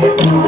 Thank you.